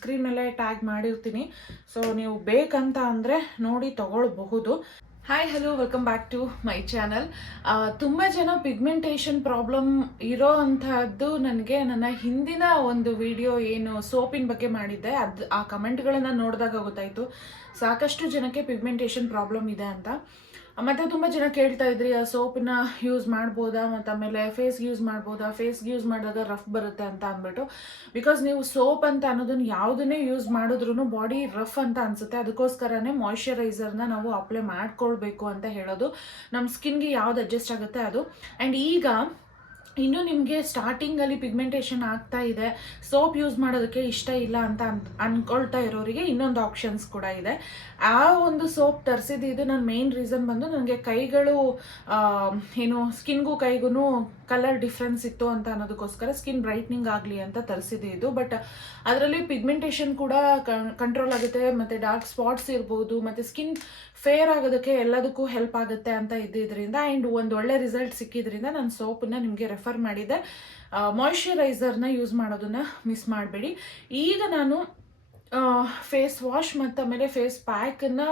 ಸ್ಕ್ರೀನಲ್ಲೇ tag ಮಾಡಿರ್ತೀನಿ. So ನೀವು ಬೇಕಂತ ಅಂದರೆ ನೋಡಿ ತಗೊಳ್ಬಹುದು. Hi hello, welcome back to my channel. ತುಂಬ ಜನ ಪಿಗ್ಮೆಂಟೇಷನ್ ಪ್ರಾಬ್ಲಮ್ ಇರೋ ಅಂಥದ್ದು ನನಗೆ ನನ್ನ ಹಿಂದಿನ ಒಂದು ವಿಡಿಯೋ ಏನು ಸೋಪಿನ ಬಗ್ಗೆ ಮಾಡಿದ್ದೆ ಆ ಕಮೆಂಟ್ಗಳನ್ನು ನೋಡಿದಾಗ ಗೊತ್ತಾಯಿತು ಸಾಕಷ್ಟು ಜನಕ್ಕೆ ಪಿಗ್ಮೆಂಟೇಷನ್ ಪ್ರಾಬ್ಲಮ್ ಇದೆ ಅಂತ. ಮತ್ತು ತುಂಬ ಜನ ಕೇಳ್ತಾ ಇದ್ರಿ ಆ ಸೋಪನ್ನ ಯೂಸ್ ಮಾಡ್ಬೋದಾ, ಮತ್ತು ಆಮೇಲೆ ಫೇಸ್ಗೆ ಯೂಸ್ ಮಾಡ್ಬೋದಾ, ಫೇಸ್ಗೆ ಯೂಸ್ ಮಾಡಿದಾಗ ರಫ್ ಬರುತ್ತೆ ಅಂತ ಅಂದ್ಬಿಟ್ಟು. ಬಿಕಾಸ್ ನೀವು ಸೋಪ್ ಅಂತ ಅನ್ನೋದನ್ನು ಯಾವುದನ್ನೇ ಯೂಸ್ ಮಾಡಿದ್ರೂ ಬಾಡಿ ರಫ್ ಅಂತ ಅನಿಸುತ್ತೆ. ಅದಕ್ಕೋಸ್ಕರನೇ ಮಾಯ್ಶ್ಚರೈಸರ್ನ ನಾವು ಅಪ್ಲೈ ಮಾಡ್ಕೊಳ್ಬೇಕು ಅಂತ ಹೇಳೋದು. ನಮ್ಮ ಸ್ಕಿನ್ಗೆ ಯಾವ್ದು ಅಡ್ಜಸ್ಟ್ ಆಗುತ್ತೆ ಅದು. ಆ್ಯಂಡ್ ಈಗ ಇನ್ನು ನಿಮಗೆ ಸ್ಟಾರ್ಟಿಂಗಲ್ಲಿ ಪಿಗ್ಮೆಂಟೇಷನ್ ಆಗ್ತಾ ಇದೆ, ಸೋಪ್ ಯೂಸ್ ಮಾಡೋದಕ್ಕೆ ಇಷ್ಟ ಇಲ್ಲ ಅಂತ ಅಂದ್ಕೊಳ್ತಾ ಇರೋರಿಗೆ ಇನ್ನೊಂದು ಆಪ್ಷನ್ಸ್ ಕೂಡ ಇದೆ. ಆ ಒಂದು ಸೋಪ್ ತರಿಸಿದ್ದು ನನ್ನ ಮೇನ್ ರೀಸನ್ ಬಂದು ನನಗೆ ಕೈಗಳು ಏನು ಸ್ಕಿನ್ಗೂ ಕೈಗೂ ಕಲರ್ ಡಿಫ್ರೆನ್ಸ್ ಇತ್ತು ಅಂತ ಅನ್ನೋದಕ್ಕೋಸ್ಕರ ಸ್ಕಿನ್ ಬ್ರೈಟ್ನಿಂಗ್ ಆಗಲಿ ಅಂತ ತರಿಸಿದ್ದು. ಬಟ್ ಅದರಲ್ಲಿ ಪಿಗ್ಮೆಂಟೇಷನ್ ಕೂಡ ಕಂಟ್ರೋಲ್ ಆಗುತ್ತೆ, ಮತ್ತು ಡಾರ್ಕ್ ಸ್ಪಾಟ್ಸ್ ಇರ್ಬೋದು, ಮತ್ತು ಸ್ಕಿನ್ ಫೇರ್ ಆಗೋದಕ್ಕೆ ಎಲ್ಲದಕ್ಕೂ ಹೆಲ್ಪ್ ಆಗುತ್ತೆ ಅಂತ ಇದ್ದಿದ್ದರಿಂದ ಆ್ಯಂಡ್ ಒಂದು ಒಳ್ಳೆ ರಿಸಲ್ಟ್ ಸಿಕ್ಕಿದ್ರಿಂದ ನಾನು ಸೋಪನ್ನ ನಿಮಗೆ ರೆಫರ್ ಮಾಡಿದ್ದೆ. ಮಾಯ್ಶ್ಚರೈಸರ್ನ ಯೂಸ್ ಮಾಡೋದನ್ನು ಮಿಸ್ ಮಾಡಬೇಡಿ. ಈಗ ನಾನು ಫೇಸ್ ವಾಶ್ ಮತ್ತು ಆಮೇಲೆ ಫೇಸ್ ಪ್ಯಾಕನ್ನು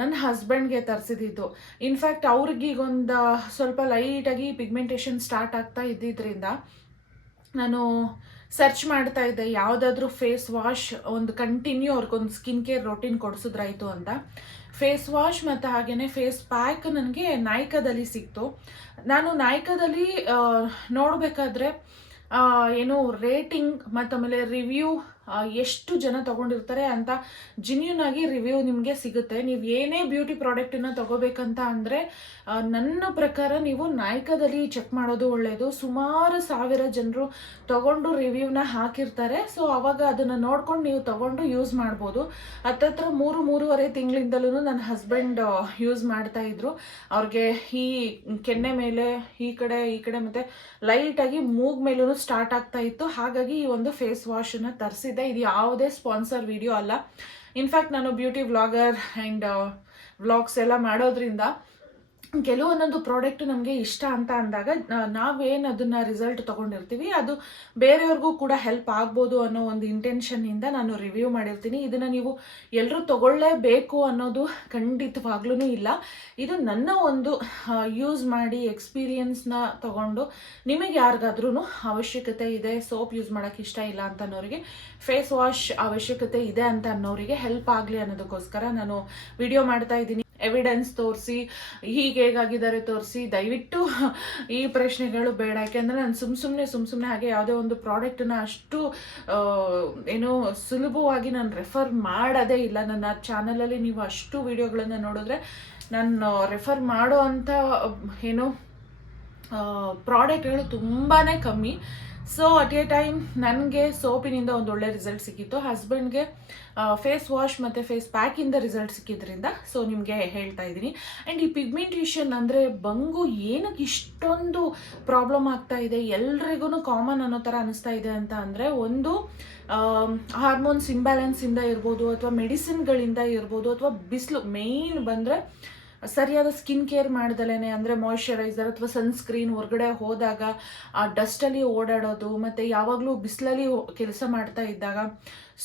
ನನ್ನ ಹಸ್ಬೆಂಡ್ಗೆ ತರಿಸಿದ್ದು. ಇನ್ಫ್ಯಾಕ್ಟ್ ಅವ್ರಿಗೀಗೊಂದು ಸ್ವಲ್ಪ ಲೈಟಾಗಿ ಪಿಗ್ಮೆಂಟೇಷನ್ ಸ್ಟಾರ್ಟ್ ಆಗ್ತಾ ಇದ್ದಿದ್ದರಿಂದ ನಾನು ಸರ್ಚ್ ಮಾಡ್ತಾ ಇದ್ದೆ ಯಾವುದಾದ್ರೂ ಫೇಸ್ ವಾಶ್ ಒಂದು ಕಂಟಿನ್ಯೂ ಅವ್ರಿಗೊಂದು ಸ್ಕಿನ್ ಕೇರ್ ರೊಟೀನ್ ಕೊಡಿಸಿದ್ರಾಯ್ತು ಅಂತ. ಫೇಸ್ ವಾಶ್ ಮತ್ತು ಹಾಗೆಯೇ ಫೇಸ್ ಪ್ಯಾಕ್ ನನಗೆ ನಾಯ್ಕಾದಲ್ಲಿ ಸಿಕ್ತು. ನಾನು ನಾಯ್ಕಾದಲ್ಲಿ ನೋಡಬೇಕಾದ್ರೆ ಏನು ರೇಟಿಂಗ್ ಮತ್ತು ಆಮೇಲೆ ರಿವ್ಯೂ ಎಷ್ಟು ಜನ ತೊಗೊಂಡಿರ್ತಾರೆ ಅಂತ ಜೆನ್ಯೂನ್ ಆಗಿ ರಿವ್ಯೂ ನಿಮಗೆ ಸಿಗುತ್ತೆ. ನೀವು ಏನೇ ಬ್ಯೂಟಿ ಪ್ರಾಡಕ್ಟನ್ನು ತೊಗೋಬೇಕಂತ ಅಂದರೆ ನನ್ನ ಪ್ರಕಾರ ನೀವು ನಾಯ್ಕಾದಲ್ಲಿ ಚೆಕ್ ಮಾಡೋದು ಒಳ್ಳೆಯದು. ಸುಮಾರು ಸಾವಿರ ಜನರು ತೊಗೊಂಡು ರಿವ್ಯೂನ ಹಾಕಿರ್ತಾರೆ. ಸೊ ಆವಾಗ ಅದನ್ನು ನೋಡ್ಕೊಂಡು ನೀವು ತೊಗೊಂಡು ಯೂಸ್ ಮಾಡ್ಬೋದು. ಹತ್ತತ್ರ 3-3.5 ತಿಂಗಳಿಂದಲೂ ನನ್ನ ಹಸ್ಬೆಂಡ್ ಯೂಸ್ ಮಾಡ್ತಾಯಿದ್ರು. ಅವ್ರಿಗೆ ಈ ಕೆನ್ನೆ ಮೇಲೆ ಈ ಕಡೆ ಮತ್ತು ಲೈಟಾಗಿ ಮೂಗ್ ಮೇಲೂ ಸ್ಟಾರ್ಟ್ ಆಗ್ತಾ ಇತ್ತು. ಹಾಗಾಗಿ ಈ ಒಂದು ಫೇಸ್ ವಾಶನ್ನು ತರಿಸಿದ್ದೆ. ಇದು ಯಾವುದೇ ಸ್ಪಾನ್ಸರ್ ವಿಡಿಯೋ ಅಲ್ಲ. ಇನ್ಫ್ಯಾಕ್ಟ್ ನಾನು ಬ್ಯೂಟಿ ವ್ಲಾಗರ್ ಆ್ಯಂಡ್ ವ್ಲಾಗ್ಸ್ ಎಲ್ಲ ಮಾಡೋದ್ರಿಂದ ಕೆಲವೊಂದೊಂದು ಪ್ರಾಡಕ್ಟ್ ನಮಗೆ ಇಷ್ಟ ಅಂತ ಅಂದಾಗ ನಾವೇನು ಅದನ್ನು ರಿಸಲ್ಟ್ ತೊಗೊಂಡಿರ್ತೀವಿ ಅದು ಬೇರೆಯವ್ರಿಗೂ ಕೂಡ ಹೆಲ್ಪ್ ಆಗ್ಬೋದು ಅನ್ನೋ ಒಂದು ಇಂಟೆನ್ಷನ್ನಿಂದ ನಾನು ರಿವ್ಯೂ ಮಾಡಿರ್ತೀನಿ. ಇದನ್ನು ನೀವು ಎಲ್ಲರೂ ತೊಗೊಳ್ಳೇಬೇಕು ಅನ್ನೋದು ಖಂಡಿತವಾಗ್ಲೂ ಇಲ್ಲ. ಇದು ನನ್ನ ಒಂದು ಯೂಸ್ ಮಾಡಿ ಎಕ್ಸ್ಪೀರಿಯನ್ಸ್ನ ತೊಗೊಂಡು ನಿಮಗೆ ಯಾರಿಗಾದ್ರೂ ಅವಶ್ಯಕತೆ ಇದೆ, ಸೋಪ್ ಯೂಸ್ ಮಾಡೋಕ್ಕೆ ಇಷ್ಟ ಇಲ್ಲ ಅಂತ ಅನ್ನೋರಿಗೆ, ಫೇಸ್ ವಾಶ್ ಅವಶ್ಯಕತೆ ಇದೆ ಅಂತ ಅನ್ನೋರಿಗೆ ಹೆಲ್ಪ್ ಆಗಲಿ ಅನ್ನೋದಕ್ಕೋಸ್ಕರ ನಾನು ವಿಡಿಯೋ ಮಾಡ್ತಾ ಇದ್ದೀನಿ. ಎವಿಡೆನ್ಸ್ ತೋರಿಸಿ ಹೀಗೇಗಾಗಿದ್ದಾರೆ ತೋರಿಸಿ ದಯವಿಟ್ಟು ಈ ಪ್ರಶ್ನೆಗಳು ಬೇಡ. ಯಾಕೆಂದರೆ ನಾನು ಸುಮ್ಮನೆ ಹಾಗೆ ಯಾವುದೇ ಒಂದು ಪ್ರಾಡಕ್ಟನ್ನ ಅಷ್ಟು ಏನೋ ಸುಲಭವಾಗಿ ನಾನು ರೆಫರ್ ಮಾಡೋದೇ ಇಲ್ಲ. ನನ್ನ ಚಾನಲಲ್ಲಿ ನೀವು ಅಷ್ಟು ವಿಡಿಯೋಗಳನ್ನು ನೋಡಿದ್ರೆ ನಾನು ರೆಫರ್ ಮಾಡೋ ಅಂಥ ಏನೋ ಪ್ರಾಡಕ್ಟ್ಗಳು ತುಂಬಾ ಕಮ್ಮಿ. ಸೊ ಅಟ್ ಎ ಟೈಮ್ ನನಗೆ ಸೋಪಿನಿಂದ ಒಂದು ಒಳ್ಳೆ ರಿಸಲ್ಟ್ ಸಿಕ್ಕಿತ್ತು, ಹಸ್ಬೆಂಡ್ಗೆ ಫೇಸ್ ವಾಶ್ ಮತ್ತು ಫೇಸ್ ಪ್ಯಾಕಿಂದ ರಿಸಲ್ಟ್ ಸಿಕ್ಕಿದ್ರಿಂದ ಸೊ ನಿಮಗೆ ಹೇಳ್ತಾ ಇದ್ದೀನಿ. ಆ್ಯಂಡ್ ಈ ಪಿಗ್ಮೆಂಟೇಷನ್ ಅಂದರೆ ಬಂಗು ಏನಕ್ಕೆ ಇಷ್ಟೊಂದು ಪ್ರಾಬ್ಲಮ್ ಆಗ್ತಾ ಇದೆ, ಎಲ್ರಿಗೂ ಕಾಮನ್ ಅನ್ನೋ ಥರ ಅನಿಸ್ತಾ ಇದೆ ಅಂತ ಅಂದರೆ ಒಂದು ಹಾರ್ಮೋನ್ಸ್ ಇಂಬ್ಯಾಲೆನ್ಸಿಂದ ಇರ್ಬೋದು, ಅಥವಾ ಮೆಡಿಸಿನ್ಗಳಿಂದ ಇರ್ಬೋದು, ಅಥವಾ ಬಿಸಿಲು ಮೇಯ್ನ್ ಬಂದರೆ ಸರಿಯಾದ ಸ್ಕಿನ್ ಕೇರ್ ಮಾಡ್ದಲೇ ಅಂದರೆ ಮಾಯ್ಶ್ಚರೈಸರ್ ಅಥವಾ ಸನ್ಸ್ಕ್ರೀನ್ ಹೊರಗಡೆ ಹೋದಾಗ ಆ ಡಸ್ಟಲ್ಲಿ ಓಡಾಡೋದು, ಮತ್ತು ಯಾವಾಗಲೂ ಬಿಸಿಲಲ್ಲಿ ಕೆಲಸ ಮಾಡ್ತಾ ಇದ್ದಾಗ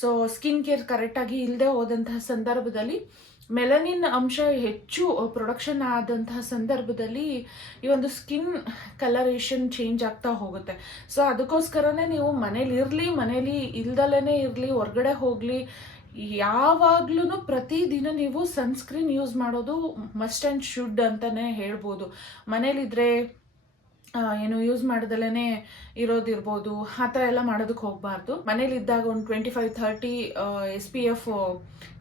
ಸೊ ಸ್ಕಿನ್ ಕೇರ್ ಕರೆಕ್ಟಾಗಿ ಇಲ್ಲದೆ ಹೋದಂತಹ ಸಂದರ್ಭದಲ್ಲಿ ಮೆಲನಿನ್ ಅಂಶ ಹೆಚ್ಚು ಪ್ರೊಡಕ್ಷನ್ ಆದಂತಹ ಸಂದರ್ಭದಲ್ಲಿ ಈ ಒಂದು ಸ್ಕಿನ್ ಕಲರೇಷನ್ ಚೇಂಜ್ ಆಗ್ತಾ ಹೋಗುತ್ತೆ. ಸೊ ಅದಕ್ಕೋಸ್ಕರನೇ ನೀವು ಮನೇಲಿ ಇಲ್ದಲೇ ಇರಲಿ, ಹೊರಗಡೆ ಹೋಗಲಿ, ಯಾವಾಗ್ಲೂ ಪ್ರತಿದಿನ ನೀವು ಸನ್ಸ್ಕ್ರೀನ್ ಯೂಸ್ ಮಾಡೋದು ಮಸ್ಟ್ ಆ್ಯಂಡ್ ಶುಡ್ ಅಂತಲೇ ಹೇಳ್ಬೋದು. ಮನೇಲಿದ್ರೆ ಏನು ಯೂಸ್ ಮಾಡ್ದಲೇ ಇರೋದಿರ್ಬೋದು, ಆ ಥರ ಎಲ್ಲ ಮಾಡೋದಕ್ಕೆ ಹೋಗಬಾರ್ದು. ಮನೇಲಿದ್ದಾಗ ಒಂದು 25-30 SPF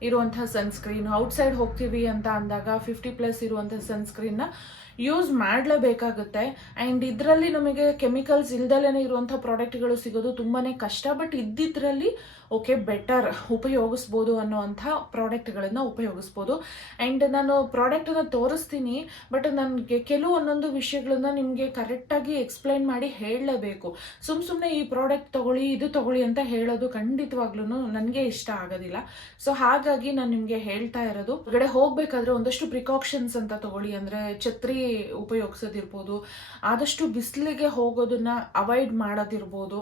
ಇರುವಂತಹ ಸನ್ಸ್ಕ್ರೀನ್, ಔಟ್ಸೈಡ್ ಹೋಗ್ತೀವಿ ಅಂತ ಅಂದಾಗ 50+ ಇರುವಂಥ ಸನ್ಸ್ಕ್ರೀನ್ನ ಯೂಸ್ ಮಾಡಲೇಬೇಕಾಗುತ್ತೆ. ಆ್ಯಂಡ್ ಇದರಲ್ಲಿ ನಮಗೆ ಕೆಮಿಕಲ್ಸ್ ಇಲ್ದಲೇ ಇರುವಂಥ ಪ್ರಾಡಕ್ಟ್ಗಳು ಸಿಗೋದು ತುಂಬಾ ಕಷ್ಟ. ಬಟ್ ಇದ್ದಿದ್ರಲ್ಲಿ ಓಕೆ ಬೆಟರ್ ಉಪಯೋಗಿಸ್ಬೋದು ಅನ್ನೋವಂಥ ಪ್ರಾಡಕ್ಟ್ಗಳನ್ನು ಉಪಯೋಗಿಸ್ಬೋದು. ಆ್ಯಂಡ್ ನಾನು ಪ್ರಾಡಕ್ಟನ್ನು ತೋರಿಸ್ತೀನಿ, ಬಟ್ ನನಗೆ ಒಂದೊಂದು ವಿಷಯಗಳನ್ನ ನಿಮಗೆ ಕರೆಕ್ಟಾಗಿ ಎಕ್ಸ್ಪ್ಲೈನ್ ಮಾಡಿ ಹೇಳಲೇಬೇಕು. ಸುಮ್ಮನೆ ಈ ಪ್ರಾಡಕ್ಟ್ ತೊಗೊಳ್ಳಿ, ಇದು ತೊಗೊಳ್ಳಿ ಅಂತ ಹೇಳೋದು ಖಂಡಿತವಾಗ್ಲೂ ನನಗೆ ಇಷ್ಟ ಆಗೋದಿಲ್ಲ. ಸೊ ಹಾಗಾಗಿ ನಾನು ನಿಮಗೆ ಹೇಳ್ತಾ ಇರೋದು, ಹೊರಗಡೆ ಹೋಗಬೇಕಾದ್ರೆ ಒಂದಷ್ಟು ಪ್ರಿಕಾಷನ್ಸ್ ಅಂತ ತೊಗೊಳ್ಳಿ. ಅಂದರೆ ಛತ್ರಿ ಉಪಯೋಗಿಸೋದಿರ್ಬೋದು, ಆದಷ್ಟು ಬಿಸಿಲಿಗೆ ಹೋಗೋದನ್ನ ಅವಾಯ್ಡ್ ಮಾಡೋದಿರ್ಬೋದು.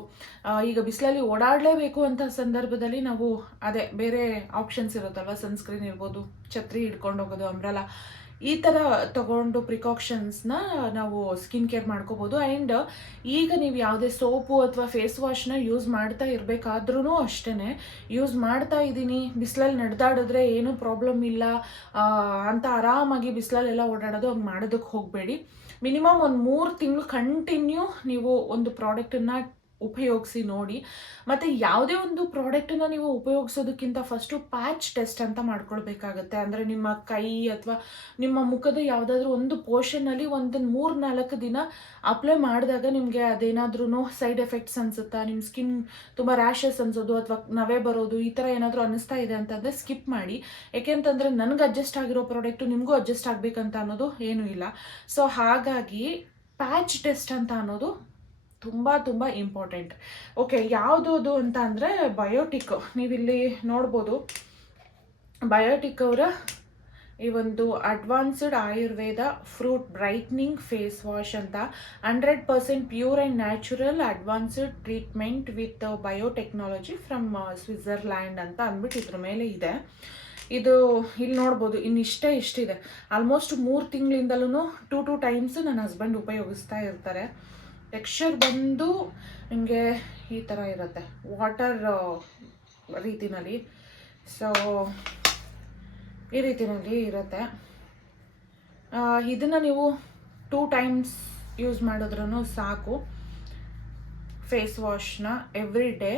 ಈಗ ಬಿಸಿಲಲ್ಲಿ ಓಡಾಡಲೇಬೇಕು ಅಂತ ಸಂದರ್ಭದಲ್ಲಿ ನಾವು ಅದೇ ಬೇರೆ ಆಪ್ಷನ್ಸ್ ಇರುತ್ತಲ್ವ, ಸನ್ಸ್ಕ್ರೀನ್ ಇರ್ಬೋದು, ಛತ್ರಿ ಹಿಡ್ಕೊಂಡು ಹೋಗೋದು, ಅಂಬ್ರೆಲಾ, ಈ ಥರ ತಗೊಂಡು ಪ್ರಿಕಾಷನ್ಸ್ನ ನಾವು ಸ್ಕಿನ್ ಕೇರ್ ಮಾಡ್ಕೋಬೋದು. ಆ್ಯಂಡ್ ಈಗ ನೀವು ಯಾವುದೇ ಸೋಪು ಅಥವಾ ಫೇಸ್ ವಾಶ್ನ ಯೂಸ್ ಮಾಡ್ತಾ ಇರಬೇಕಾದ್ರೂ ಅಷ್ಟೇ, ಯೂಸ್ ಮಾಡ್ತಾ ಇದ್ದೀನಿ, ಬಿಸಿಲಲ್ಲಿ ನಡೆದಾಡಿದ್ರೆ ಏನೂ ಪ್ರಾಬ್ಲಮ್ ಇಲ್ಲ ಅಂತ ಆರಾಮಾಗಿ ಬಿಸಿಲಲ್ಲೆಲ್ಲ ಓಡಾಡೋದು ಹಂಗೆ ಮಾಡೋದಕ್ಕೆ ಹೋಗಬೇಡಿ. ಮಿನಿಮಮ್ ಒಂದು 3 ತಿಂಗಳು ಕಂಟಿನ್ಯೂ ನೀವು ಒಂದು ಪ್ರಾಡಕ್ಟನ್ನು ಉಪಯೋಗಿಸಿ ನೋಡಿ. ಮತ್ತು ಯಾವುದೇ ಒಂದು ಪ್ರಾಡಕ್ಟನ್ನು ನೀವು ಉಪಯೋಗಿಸೋದಕ್ಕಿಂತ ಫಸ್ಟು ಪ್ಯಾಚ್ ಟೆಸ್ಟ್ ಅಂತ ಮಾಡ್ಕೊಳ್ಬೇಕಾಗತ್ತೆ. ಅಂದರೆ ನಿಮ್ಮ ಕೈ ಅಥವಾ ನಿಮ್ಮ ಮುಖದ ಯಾವುದಾದ್ರೂ ಒಂದು ಪೋರ್ಷನಲ್ಲಿ ಒಂದು 3-4 ದಿನ ಅಪ್ಲೈ ಮಾಡಿದಾಗ ನಿಮಗೆ ಅದೇನಾದ್ರೂ ಸೈಡ್ ಎಫೆಕ್ಟ್ಸ್ ಅನಿಸುತ್ತಾ, ನಿಮ್ಮ ಸ್ಕಿನ್ ತುಂಬ ರ್ಯಾಷಸ್ ಅನಿಸೋದು ಅಥವಾ ನವೆ ಬರೋದು ಈ ಥರ ಏನಾದರೂ ಅನ್ನಿಸ್ತಾ ಇದೆ ಅಂತಂದರೆ ಸ್ಕಿಪ್ ಮಾಡಿ. ಯಾಕೆಂತಂದರೆ ನನಗೆ ಅಡ್ಜಸ್ಟ್ ಆಗಿರೋ ಪ್ರಾಡಕ್ಟು ನಿಮಗೂ ಅಡ್ಜಸ್ಟ್ ಆಗಬೇಕಂತ ಅನ್ನೋದು ಏನೂ ಇಲ್ಲ. ಸೊ ಹಾಗಾಗಿ ಪ್ಯಾಚ್ ಟೆಸ್ಟ್ ಅಂತ ಅನ್ನೋದು ತುಂಬ ಇಂಪಾರ್ಟೆಂಟ್. ಓಕೆ, ಯಾವುದದು ಅಂತ ಅಂದರೆ ಬಯೋಟಿಕ್. ನೀವಿಲ್ಲಿ ನೋಡ್ಬೋದು, ಬಯೋಟಿಕ್ ಅವರ ಈ ಒಂದು advanced Ayurveda fruit brightening face wash ಅಂತ 100% pure and natural advanced treatment with biotechnology from Switzerland ಅಂತ ಅಂದ್ಬಿಟ್ಟು ಇದ್ರ ಮೇಲೆ ಇದೆ. ಇದು ಇಲ್ಲಿ ನೋಡ್ಬೋದು, ಇಷ್ಟಿದೆ. ಆಲ್ಮೋಸ್ಟ್ 3 ತಿಂಗಳಿಂದಲೂ 2 ಟೈಮ್ಸ್ ನನ್ನ ಹಸ್ಬೆಂಡ್ ಉಪಯೋಗಿಸ್ತಾ ಇರ್ತಾರೆ. ಟೆಕ್ಸ್ಚರ್ ಬಂದು ನಿಮಗೆ ಈ ಥರ ಇರುತ್ತೆ, ವಾಟರ್ ರೀತಿನಲ್ಲಿ. ಸೊ ಈ ರೀತಿಯಲ್ಲಿ ಇರುತ್ತೆ. ಇದನ್ನು ನೀವು 2 ಟೈಮ್ಸ್ ಯೂಸ್ ಮಾಡಿದ್ರೂ ಸಾಕು. ಫೇಸ್ ವಾಶ್ನ ಎವ್ರಿ ಡೇ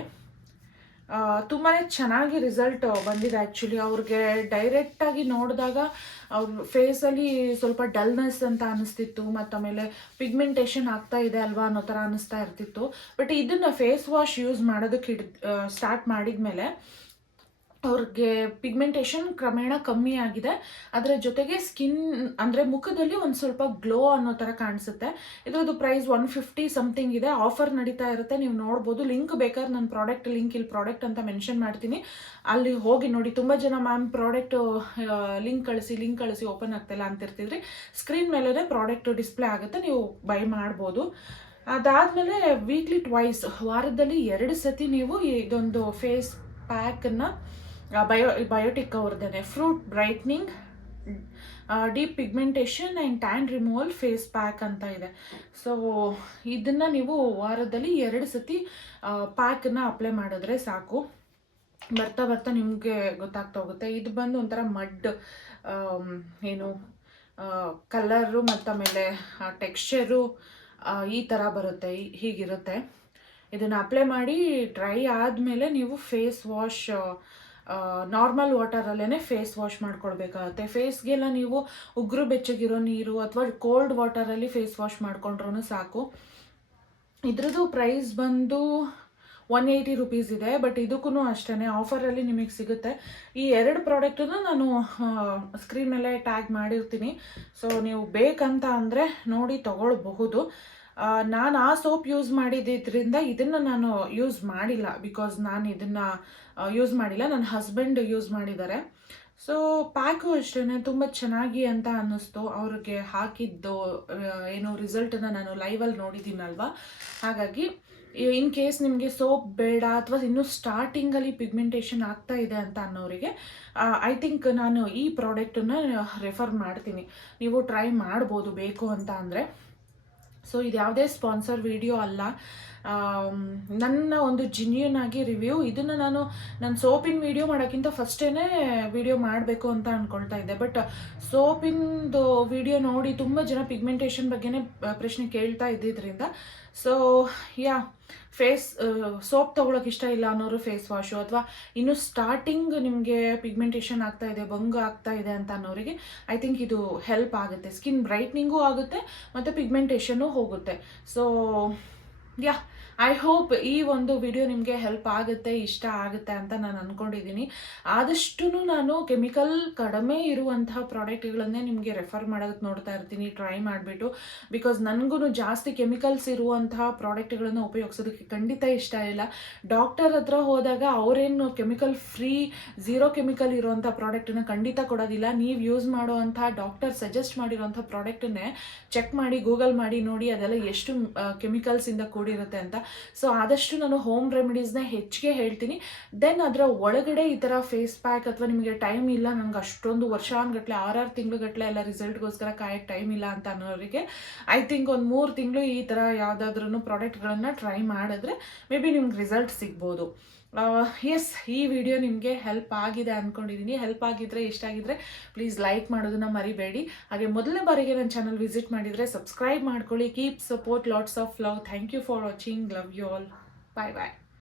ತುಂಬಾ ಚೆನ್ನಾಗಿ ರಿಸಲ್ಟ್ ಬಂದಿದೆ. ಆ್ಯಕ್ಚುಲಿ ಅವ್ರಿಗೆ ಡೈರೆಕ್ಟಾಗಿ ನೋಡಿದಾಗ ಅವ್ರ ಫೇಸಲ್ಲಿ ಸ್ವಲ್ಪ ಡಲ್ನೆಸ್ ಅಂತ ಅನಿಸ್ತಿತ್ತು, ಮತ್ತು ಆಮೇಲೆ ಪಿಗ್ಮೆಂಟೇಷನ್ ಆಗ್ತಾ ಇದೆ ಅಲ್ವಾ ಅನ್ನೋ ಥರ ಅನ್ನಿಸ್ತಾ ಇರ್ತಿತ್ತು. ಬಟ್ ಇದನ್ನು ಫೇಸ್ ವಾಶ್ ಯೂಸ್ ಮಾಡೋದಕ್ಕೆ ಸ್ಟಾರ್ಟ್ ಮಾಡಿದ ಮೇಲೆ ಅವ್ರಿಗೆ ಪಿಗ್ಮೆಂಟೇಷನ್ ಕ್ರಮೇಣ ಕಮ್ಮಿ ಆಗಿದೆ. ಅದರ ಜೊತೆಗೆ ಸ್ಕಿನ್ ಅಂದರೆ ಮುಖದಲ್ಲಿ ಒಂದು ಸ್ವಲ್ಪ ಗ್ಲೋ ಅನ್ನೋ ಥರ ಕಾಣಿಸುತ್ತೆ. ಇದರದ್ದು ಪ್ರೈಸ್ 150 ಸಮಥಿಂಗ್ ಇದೆ. ಆಫರ್ ನಡೀತಾ ಇರುತ್ತೆ, ನೀವು ನೋಡ್ಬೋದು. ಲಿಂಕ್ ಬೇಕಾದ್ರೆ ನನ್ನ ಪ್ರಾಡಕ್ಟ್ ಲಿಂಕ್ ಇಲ್ಲಿ ಪ್ರಾಡಕ್ಟ್ ಅಂತ ಮೆನ್ಷನ್ ಮಾಡ್ತೀನಿ, ಅಲ್ಲಿ ಹೋಗಿ ನೋಡಿ. ತುಂಬ ಜನ ಮ್ಯಾಮ್ ಪ್ರಾಡಕ್ಟು ಲಿಂಕ್ ಕಳಿಸಿ ಓಪನ್ ಆಗ್ತಾಯಿಲ್ಲ ಅಂತಿರ್ತಿದ್ರಿ. ಸ್ಕ್ರೀನ್ ಮೇಲೇ ಪ್ರಾಡಕ್ಟ್ ಡಿಸ್ಪ್ಲೇ ಆಗುತ್ತೆ, ನೀವು ಬೈ ಮಾಡ್ಬೋದು. ಅದಾದಮೇಲೆ ವೀಕ್ಲಿ ಟ್ವೈಸ್, ವಾರದಲ್ಲಿ 2 ಸತಿ ನೀವು ಇದೊಂದು ಫೇಸ್ ಪ್ಯಾಕನ್ನು ಬಯೋಟಿಕ್ ಅವ್ರದ್ದೇನೆ fruit brightening deep pigmentation and tan removal face pack ಅಂತ ಇದೆ. ಸೊ ಇದನ್ನು ನೀವು ವಾರದಲ್ಲಿ 2 ಸತಿ ಪ್ಯಾಕನ್ನು ಅಪ್ಲೈ ಮಾಡಿದ್ರೆ ಸಾಕು. ಬರ್ತಾ ನಿಮಗೆ ಗೊತ್ತಾಗ್ತಾ ಹೋಗುತ್ತೆ. ಇದು ಬಂದು ಒಂಥರ ಮಡ್ ಏನು ಕಲರು ಮತ್ತು ಆಮೇಲೆ ಟೆಕ್ಸ್ಚರು ಈ ಥರ ಬರುತ್ತೆ, ಹೀಗಿರುತ್ತೆ. ಇದನ್ನು ಅಪ್ಲೈ ಮಾಡಿ ಡ್ರೈ ಆದಮೇಲೆ ನೀವು ಫೇಸ್ ವಾಶ್ ನಾರ್ಮಲ್ ವಾಟರಲ್ಲೇ ಫೇಸ್ ವಾಶ್ ಮಾಡ್ಕೊಳ್ಬೇಕಾಗುತ್ತೆ. ಫೇಸ್ಗೆಲ್ಲ ನೀವು ಉಗುರು ಬೆಚ್ಚಗಿರೋ ನೀರು ಅಥವಾ ಕೋಲ್ಡ್ ವಾಟರಲ್ಲಿ ಫೇಸ್ ವಾಶ್ ಮಾಡ್ಕೊಂಡ್ರೂ ಸಾಕು. ಇದ್ರದ್ದು ಪ್ರೈಸ್ ಬಂದು 180 ರುಪೀಸ್ ಇದೆ. ಬಟ್ ಇದಕ್ಕೂ ಅಷ್ಟೇ ಆಫರಲ್ಲಿ ನಿಮಗೆ ಸಿಗುತ್ತೆ. ಈ 2 ಪ್ರಾಡಕ್ಟನ್ನು ನಾನು ಸ್ಕ್ರೀನ್ ಮೇಲೆ ಟ್ಯಾಗ್ ಮಾಡಿರ್ತೀನಿ. ಸೊ ನೀವು ಬೇಕಂತ ಅಂದರೆ ನೋಡಿ ತಗೊಳ್ಬಹುದು. ನಾನು ಆ ಸೋಪ್ ಯೂಸ್ ಮಾಡಿದ್ರಿಂದ ಇದನ್ನು ನಾನು ಯೂಸ್ ಮಾಡಿಲ್ಲ, ಬಿಕಾಸ್ ನಾನು ಇದನ್ನು ಯೂಸ್ ಮಾಡಿಲ್ಲ, ನನ್ನ ಹಸ್ಬೆಂಡ್ ಯೂಸ್ ಮಾಡಿದ್ದಾರೆ. ಸೊ ಪ್ಯಾಕು ಅಷ್ಟೇ ತುಂಬ ಚೆನ್ನಾಗಿ ಅಂತ ಅನ್ನಿಸ್ತು. ಅವ್ರಿಗೆ ಹಾಕಿದ್ದು ಏನು ರಿಸಲ್ಟನ್ನು ನಾನು ಲೈವಲ್ಲಿ ನೋಡಿದ್ದೀನಲ್ವ, ಹಾಗಾಗಿ ಇನ್ ಕೇಸ್ ನಿಮಗೆ ಸೋಪ್ ಬೇಡ ಅಥವಾ ಇನ್ನೂ ಸ್ಟಾರ್ಟಿಂಗಲ್ಲಿ ಪಿಗ್ಮೆಂಟೇಷನ್ ಆಗ್ತಾ ಇದೆ ಅಂತ ಅನ್ನೋರಿಗೆ ಐ ಥಿಂಕ್ ನಾನು ಈ ಪ್ರಾಡಕ್ಟನ್ನು ರೆಫರ್ ಮಾಡ್ತೀನಿ. ನೀವು ಟ್ರೈ ಮಾಡ್ಬೋದು ಬೇಕು ಅಂತ ಅಂದರೆ. ಸೊ ಇದು ಯಾವುದೇ ಸ್ಪಾನ್ಸರ್ ವಿಡಿಯೋ ಅಲ್ಲ, ನನ್ನ ಒಂದು ಜಿನ್ಯೂನ್ ಆಗಿ ರಿವ್ಯೂ. ಇದನ್ನು ನಾನು ಸೋಪಿನ ವಿಡಿಯೋ ಮಾಡೋಕ್ಕಿಂತ ಫಸ್ಟೇ ವಿಡಿಯೋ ಮಾಡಬೇಕು ಅಂತ ಅಂದ್ಕೊಳ್ತಾ ಇದ್ದೆ. ಬಟ್ ಸೋಪಿಂದು ವಿಡಿಯೋ ನೋಡಿ ತುಂಬ ಜನ ಪಿಗ್ಮೆಂಟೇಷನ್ ಬಗ್ಗೆನೇ ಪ್ರಶ್ನೆ ಕೇಳ್ತಾ ಇದ್ದಿದ್ದರಿಂದ, ಸೊ ಸೋಪ್ ತೊಗೊಳಕ್ಕೆ ಇಷ್ಟ ಇಲ್ಲ ಅನ್ನೋರು ಫೇಸ್ ವಾಶು, ಅಥವಾ ಇನ್ನು ಸ್ಟಾರ್ಟಿಂಗ್ ನಿಮಗೆ ಪಿಗ್ಮೆಂಟೇಷನ್ ಆಗ್ತಾ ಇದೆ, ಬಂಗ ಆಗ್ತಾ ಇದೆ ಅಂತ ಅನ್ನೋರಿಗೆ ಐ ಥಿಂಕ್ ಇದು ಹೆಲ್ಪ್ ಆಗುತ್ತೆ. ಸ್ಕಿನ್ ಬ್ರೈಟ್ನಿಂಗೂ ಆಗುತ್ತೆ ಮತ್ತು ಪಿಗ್ಮೆಂಟೇಷನ್ನು ಹೋಗುತ್ತೆ. ಸೊ ಐ ಹೋಪ್ ಈ ಒಂದು ವಿಡಿಯೋ ನಿಮಗೆ ಹೆಲ್ಪ್ ಆಗುತ್ತೆ, ಇಷ್ಟ ಆಗುತ್ತೆ ಅಂತ ನಾನು ಅಂದ್ಕೊಂಡಿದ್ದೀನಿ. ಆದಷ್ಟು ನಾನು ಕೆಮಿಕಲ್ ಕಡಿಮೆ ಇರುವಂತಹ ಪ್ರಾಡಕ್ಟ್ಗಳನ್ನೇ ನಿಮಗೆ ರೆಫರ್ ಮಾಡೋದಕ್ಕೆ ನೋಡ್ತಾ ಇರ್ತೀನಿ, ಟ್ರೈ ಮಾಡಿಬಿಟ್ಟು. ಬಿಕಾಸ್ ನನಗೂ ಜಾಸ್ತಿ ಕೆಮಿಕಲ್ಸ್ ಇರುವಂತಹ ಪ್ರಾಡಕ್ಟ್ಗಳನ್ನು ಉಪಯೋಗಿಸೋದಕ್ಕೆ ಖಂಡಿತ ಇಷ್ಟ ಇಲ್ಲ. ಡಾಕ್ಟರ್ ಹತ್ರ ಹೋದಾಗ ಅವರೇನು ಕೆಮಿಕಲ್ ಫ್ರೀ, ಝೀರೋ ಕೆಮಿಕಲ್ ಇರುವಂಥ ಪ್ರಾಡಕ್ಟನ್ನು ಖಂಡಿತ ಕೊಡೋದಿಲ್ಲ. ನೀವು ಯೂಸ್ ಮಾಡುವಂಥ ಡಾಕ್ಟರ್ ಸಜೆಸ್ಟ್ ಮಾಡಿರೋಂಥ ಪ್ರಾಡಕ್ಟನ್ನೇ ಚೆಕ್ ಮಾಡಿ, ಗೂಗಲ್ ಮಾಡಿ ನೋಡಿ ಅದೆಲ್ಲ ಎಷ್ಟು ಕೆಮಿಕಲ್ಸಿಂದ ಕೂಡಿರುತ್ತೆ ಅಂತ. ಸೊ ಆದಷ್ಟು ನಾನು ಹೋಮ್ ರೆಮಿಡೀಸ್ನ ಹೆಚ್ಚಿಗೆ ಹೇಳ್ತೀನಿ. ದೆನ್ ಅದರ ಒಳಗಡೆ ಈ ಥರ ಫೇಸ್ ಪ್ಯಾಕ್ ಅಥವಾ ನಿಮಗೆ ಟೈಮ್ ಇಲ್ಲ, ನನಗೆ ಅಷ್ಟೊಂದು ವರ್ಷಾನುಗಟ್ಟಲೆ 6 ತಿಂಗಳುಗಟ್ಟಲೆ ಎಲ್ಲ ರಿಸಲ್ಟ್ಗೋಸ್ಕರ ಕಾಯಕ್ಕೆ ಟೈಮ್ ಇಲ್ಲ ಅಂತ ಅನ್ನೋರಿಗೆ ಐ ಥಿಂಕ್ ಒಂದು 3 ತಿಂಗಳು ಈ ಥರ ಯಾವುದಾದ್ರೂ ಪ್ರಾಡಕ್ಟ್ಗಳನ್ನು ಟ್ರೈ ಮಾಡಿದ್ರೆ ಮೇ ಬಿ ನಿಮ್ಗೆ ರಿಸಲ್ಟ್ ಸಿಗ್ಬೋದು. ಎಸ್, ಈ ವಿಡಿಯೋ ನಿಮಗೆ ಹೆಲ್ಪ್ ಆಗಿದೆ ಅಂದ್ಕೊಂಡಿದ್ದೀನಿ. ಹೆಲ್ಪ್ ಆಗಿದ್ರೆ, ಇಷ್ಟ ಆಗಿದ್ರೆ ಪ್ಲೀಸ್ ಲೈಕ್ ಮಾಡೋದನ್ನ ಮರಿಬೇಡಿ. ಹಾಗೆ ಮೊದಲನೇ ಬಾರಿಗೆ ನನ್ನ ಚಾನಲ್ ವಿಸಿಟ್ ಮಾಡಿದರೆ ಸಬ್ಸ್ಕ್ರೈಬ್ ಮಾಡ್ಕೊಳ್ಳಿ. Keep support, lots of love. Thank you for watching. Love you all. Bye bye.